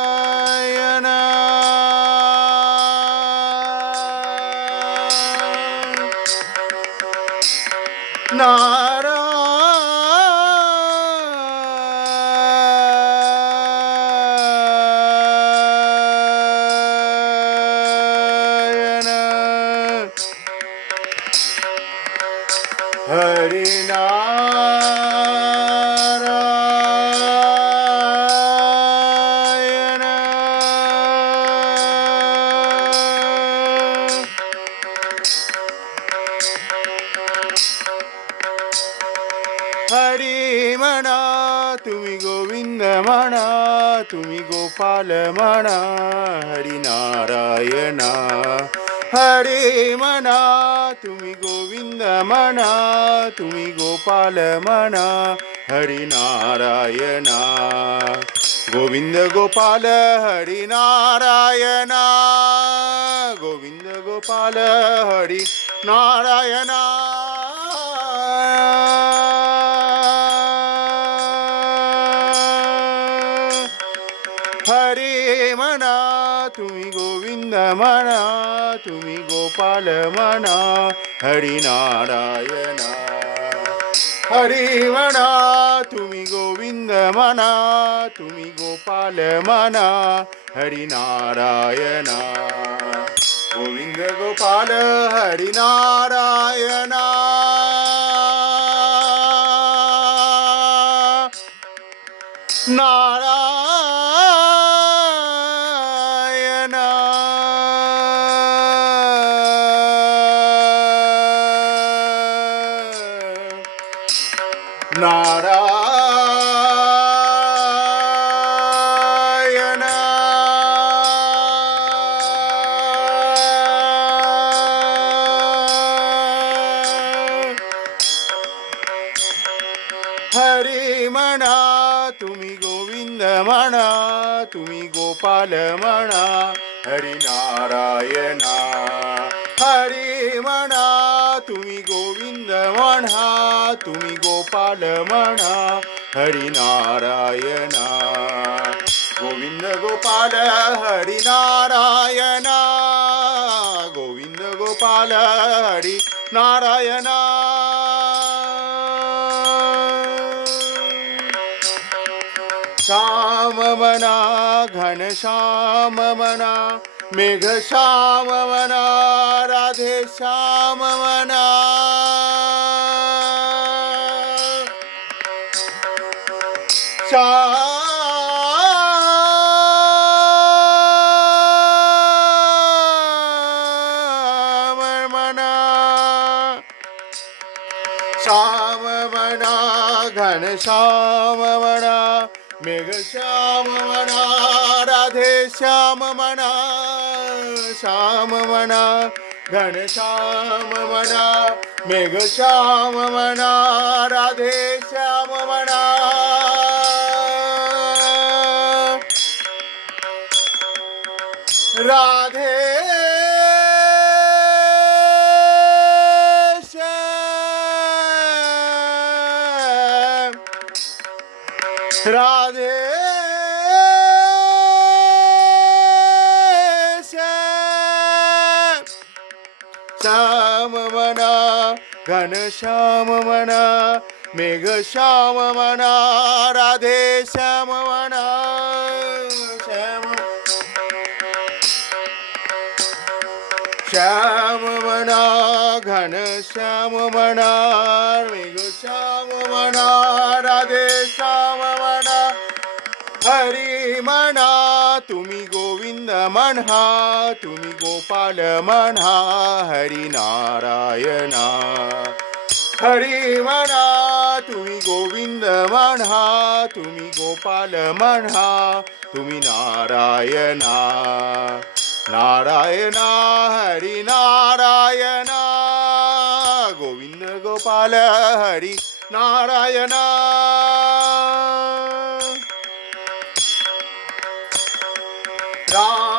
नारायण नारायण हरि नारायण हरी म्हणा तुम्ही गोविंद म्हणा तुम्ही गोपाल म्हणा हरी नारायणा हरी म्हणा तुम्ही गोविंद म्हणा तुम्ही गोपाल म्हणा हरी नारायणा गोविंद गोपाल हरी नारायणा गोविंद गोपाल हरी नारायणा हरी म्हणा तुम्ही गोविंद म्हणा तुम्ही गोपाल म्हणा हरी नारायणा हरी म्हणा तुम्ही गोविंद म्हणा तुम्ही गोपाल म्हणा हरी नारायणा गोविंद गोपाल हरी नारायणा नारायण नारायण हरी म्हणा तुम्ही गोविंद म्हणा तुम्ही गोपाल म्हणा हरी नारायणा हरी म्हणा तुम्ही गोविंद म्हणा तुम्ही गोपाल म्हणा हरी नारायणा गोविंद गोपाल हरी नारायणा गोविंद गोपाल हरी नारायणा श्याम मना घनश्याम मना मेघ श्याम मना राधे श्याम मना श्याम मना श्याम मना घनश्याम मना मेघ श्याम मना राधे श्याम मना श्याम मना घनश्याम मना मेघ श्याम मना राधे श्याम मना राधे श्याम राधे श्याम श्याम मना घनश्याम मना मेघ श्याम मना राधे श्याम मना श्याम श्याम मना घनश्याम मना मेघ श्याम मना राधे श्याम मना हरी म्हणा तुम्ही गोविंद म्हणा तुम्ही गोपाल म्हणा हरी नारायणा हरी म्हणा तुम्ही गोविंद म्हणा तुम्ही गोपाल म्हणा तुम्ही नारायणा नारायणा हरी नारायणा गोविंद गोपाल हरी नारायणा राम